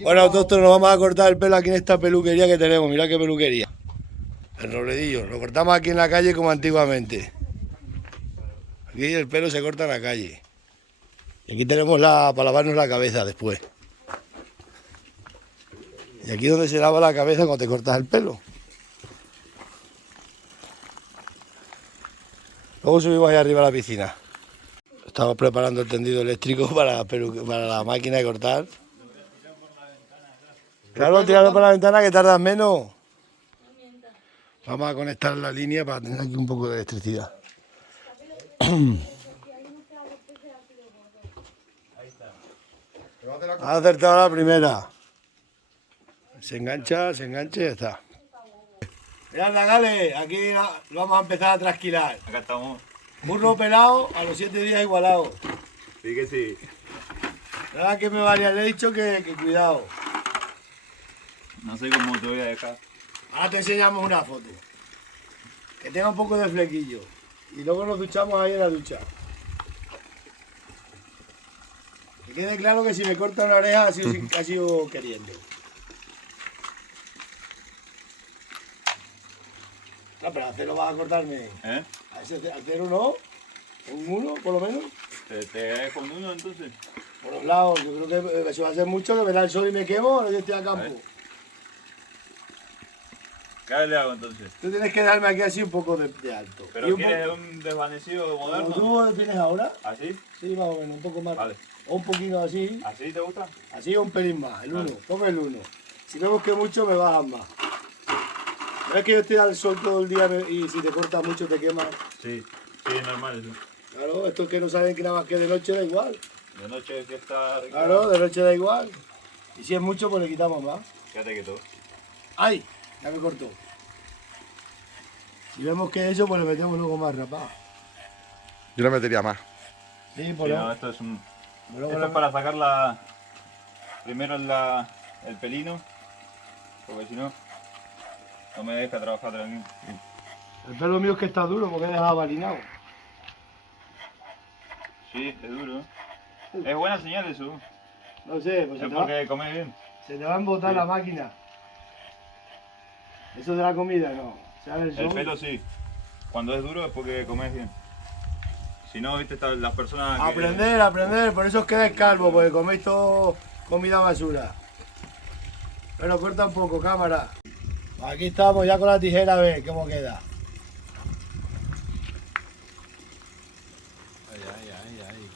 Bueno, nosotros nos vamos a cortar el pelo aquí en esta peluquería que tenemos. Mirad qué peluquería. El Robledillo. Lo cortamos aquí en la calle como antiguamente. Aquí el pelo se corta en la calle. Y aquí tenemos para lavarnos la cabeza después. Y aquí es donde se lava la cabeza cuando te cortas el pelo. Luego subimos ahí arriba a la piscina. Estamos preparando el tendido eléctrico para la máquina de cortar. Claro, tirarlo por la ventana que tardas menos. Vamos a conectar la línea para tener aquí un poco de electricidad. Ha acertado la primera. Se engancha y ya está. Mirad, Gale, aquí lo vamos a empezar a trasquilar. Acá estamos. Burro pelado a los 7 días igualado. Sí que sí. Nada que me valía, le he dicho que cuidado. No sé cómo te voy a dejar. Ahora te enseñamos una foto. Que tenga un poco de flequillo. Y luego nos duchamos ahí en la ducha. Que quede claro que si me corta una oreja ha sido queriendo. No, pero hacerlo vas a cortarme. ¿Eh? Hacer uno, uno por lo menos. ¿Te con uno entonces? Por los lados, yo creo que eso va a ser mucho, que me da el sol y me quemo, ahora yo estoy a campo. ¿Qué le hago entonces? Tú tienes que darme aquí así un poco de alto. ¿Pero quieres un desvanecido moderno? ¿Tú tienes ahora? ¿Así? Sí, más o menos, un poco más. Vale. O un poquito así. ¿Así te gusta? Así o un pelín más, el uno. Vale. Ponme el uno. Si vemos que mucho, me bajas más. No es que yo estoy al sol todo el día y si te cortas mucho te quema. Sí, sí, es normal eso. Claro, estos que no saben que nada más que de noche da igual. De noche que está rico. Claro, de noche da igual. Y si es mucho, pues le quitamos más. Fíjate que todo. ¡Ay! Ya me cortó. Si vemos que eso, pues le metemos luego más rapado. Yo le metería más. Sí, Sí, por no, esto es un... luego Esto es para sacar primero el pelino, porque si no, no me deja trabajar tranquilo. El pelo mío es que está duro porque he dejado balinado. Sí, es duro. Es buena señal eso. No sé, pues Es porque comes bien. se te va a embotar Sí. la máquina. Eso de la comida no. ¿Sabes? El pelo sí. Cuando es duro es porque comes bien. Si no, viste, las personas que... Aprender, por eso os quedáis calvo, porque coméis todo comida basura. Pero corta un poco, cámara. Aquí estamos ya con la tijera, a ver cómo queda. Ay.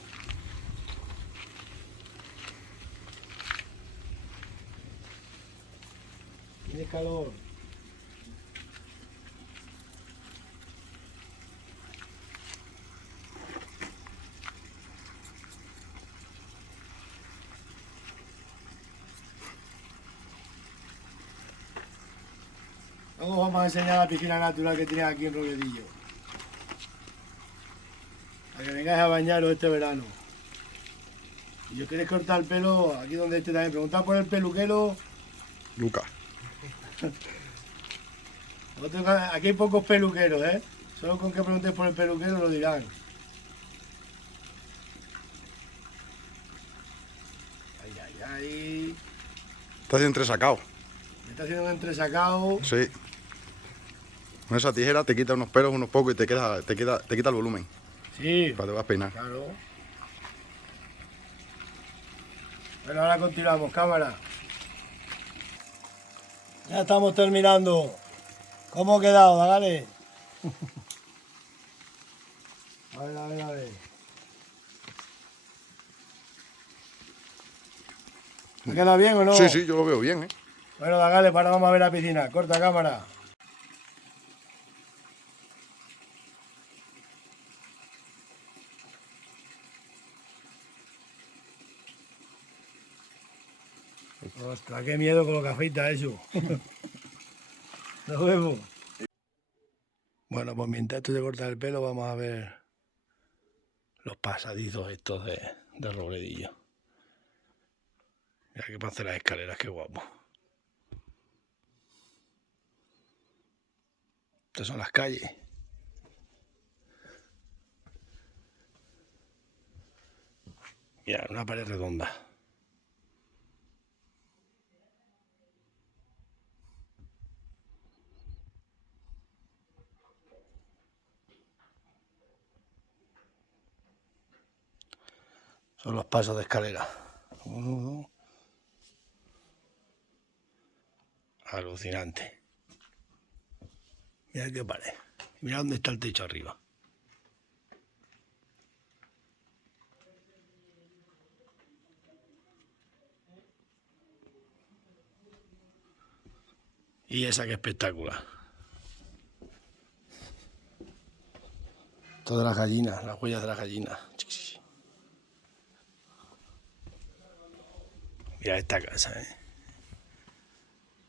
Tienes calor. Luego vamos a enseñar la piscina natural que tienes aquí en Robledillo. Para que vengáis a bañaros este verano. Si os queréis cortar el pelo, aquí donde esté también, preguntad por el peluquero. Lucas. Aquí hay pocos peluqueros, ¿eh? Solo con que preguntéis por el peluquero lo dirán. Ay. Está haciendo entresacado. Me está haciendo un entresacado. Sí. Con esa tijera te quita unos pelos, unos pocos y te quita el volumen. Sí, Para te vas a peinar. claro. Bueno, ahora continuamos, cámara. Ya estamos terminando. ¿Cómo ha quedado, Dagale? A ver. ¿Me queda bien o no? Sí, yo lo veo bien, ¿eh? Bueno, Dagale, ahora vamos a ver la piscina. Corta cámara. Ostras, qué miedo con lo que afeita eso. Nos vemos. Bueno, pues mientras esto se corta el pelo, vamos a ver los pasadizos estos de Robledillo. Mira que pasa las escaleras, qué guapo. Estas son las calles. Mira, una pared redonda. Son los pasos de escalera. 1, 2. Alucinante. Mira qué pared. Mira dónde está el techo arriba. Y esa que espectacular. Todas las gallinas, las huellas de las gallinas. Mira esta casa,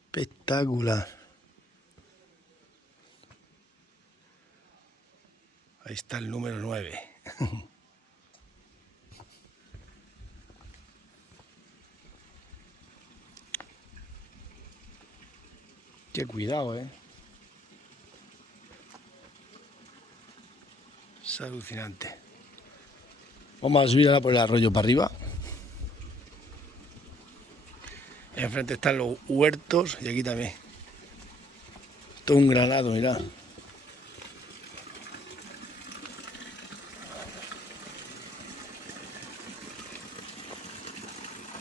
espectacular. Ahí está el número 9. Qué cuidado, Es alucinante. Vamos a subir ahora por el arroyo para arriba. Enfrente están los huertos y aquí también. Todo un granado, mirad.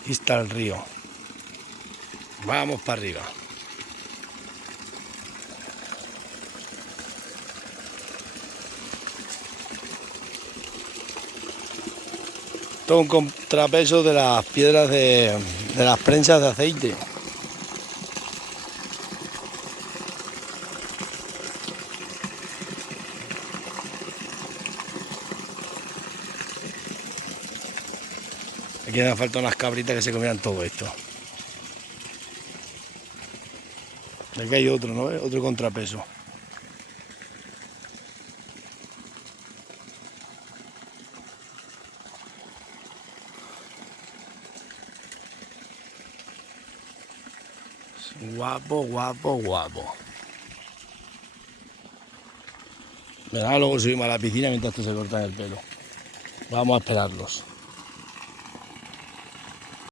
Aquí está el río. Vamos para arriba. Todo un contrapeso de las piedras de las prensas de aceite. Aquí me faltan unas cabritas que se comieran todo esto. Aquí hay otro, ¿no? Otro contrapeso. Guapo, guapo, guapo. Verá, luego subimos a la piscina mientras estos se cortan el pelo. Vamos a esperarlos.